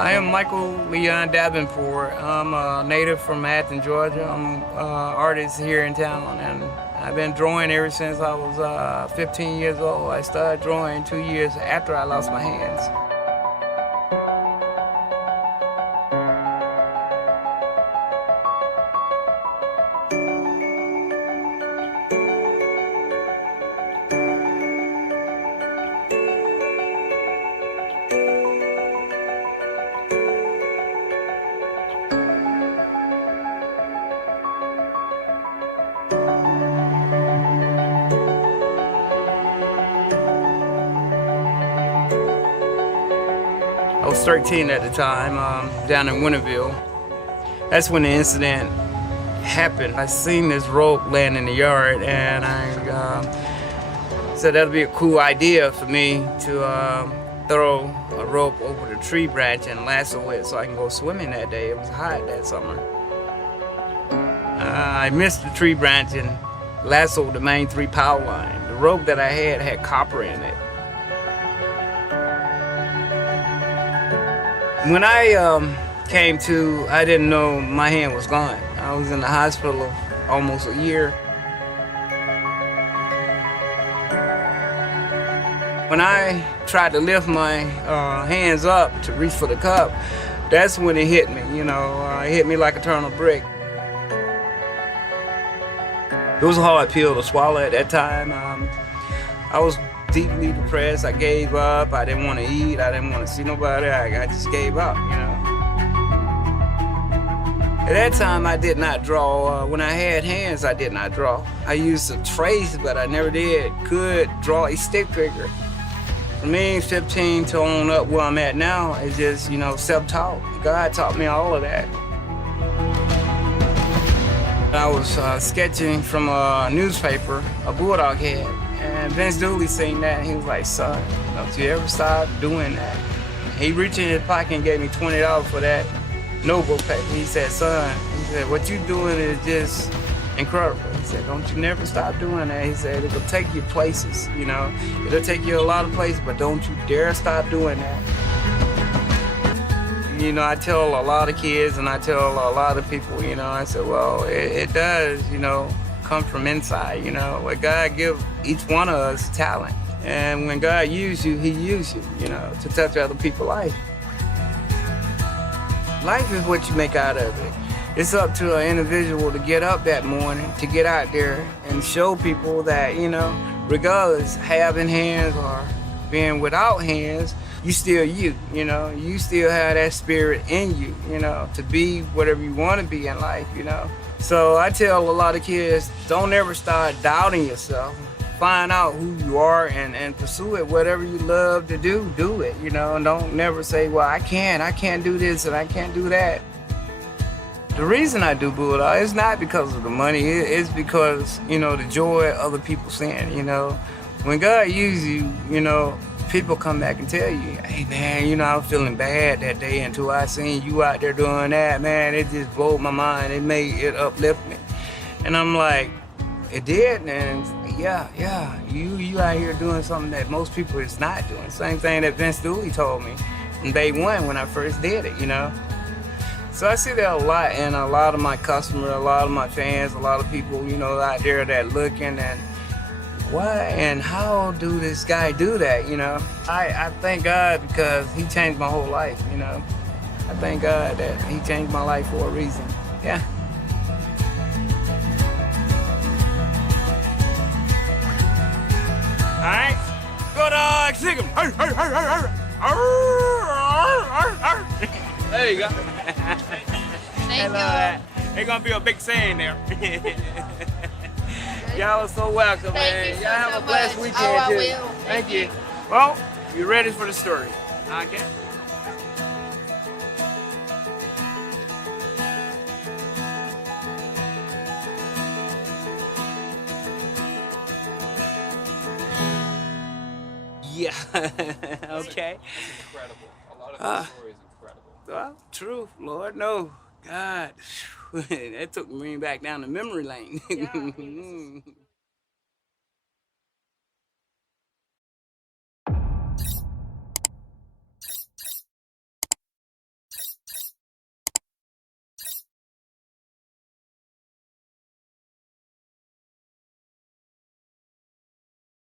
I am Michael Leon Davenport. I'm a native from Athens, Georgia. I'm an artist here in town, and I've been drawing ever since I was 15 years old. I started drawing 2 years after I lost my hands. I was 13 at the time, down in Winterville. That's when the incident happened. I seen this rope laying in the yard, and I said that'd be a cool idea for me to throw a rope over the tree branch and lasso it so I can go swimming that day. It was hot that summer. I missed the tree branch and lassoed the main 3 power line. The rope that I had copper in it. When I came to, I didn't know my hand was gone. I was in the hospital almost a year. When I tried to lift my hands up to reach for the cup, that's when it hit me, you know. It hit me like a ton of brick. It was a hard pill to swallow at that time. I was deeply depressed. I gave up. I didn't want to eat. I didn't want to see nobody. I just gave up, you know. At that time, I did not draw. When I had hands, I did not draw. I used to trace, but I never could draw a stick figure. For me, 15 to on up where I'm at now is just, you know, self-taught. God taught me all of that. I was sketching from a newspaper, a bulldog head. And Vince Dooley seen that, and he was like, son, don't you ever stop doing that. He reached in his pocket and gave me $20 for that notebook paper. He said, son, he said, what you doing is just incredible. He said, don't you never stop doing that. He said, it'll take you places, you know. It'll take you a lot of places, but don't you dare stop doing that. You know, I tell a lot of kids and I tell a lot of people, you know, I said, well, it does, you know, come from inside, you know. Where God give each one of us talent. And when God uses you, he uses you, you know, to touch other people's life. Life is what you make out of it. It's up to an individual to get up that morning, to get out there and show people that, you know, regardless, having hands or being without hands, you still you know. You still have that spirit in you, you know, to be whatever you want to be in life, you know. So I tell a lot of kids, don't ever start doubting yourself. Find out who you are and pursue it. Whatever you love to do it, you know, and don't never say, well, I can't do this and I can't do that. The reason I do Bulldog is not because of the money, it's because, you know, the joy other people seeing, you know. When God uses you, you know, people come back and tell you, hey man, you know, I was feeling bad that day until I seen you out there doing that, man, it just blew my mind, it uplift me. And I'm like, it did, and yeah, you out here doing something that most people is not doing. Same thing that Vince Dooley told me from day one when I first did it, you know. So I see that a lot in a lot of my customers, a lot of my fans, a lot of people, you know, out there that looking and why and how do this guy do that, you know? I thank God because he changed my whole life, you know? I thank God that he changed my life for a reason, yeah. All right, go dog, sick him. There you go. Thank you. It's gonna be a big saying there. Y'all are so welcome, man. Y'all have a blessed weekend, too. I will. Thank you. Well, you ready for the story? Okay. Yeah. Okay. That's incredible. A lot of the story is incredible. Well, true. Lord, no. God. That took me back down the memory lane. Yeah, I mean,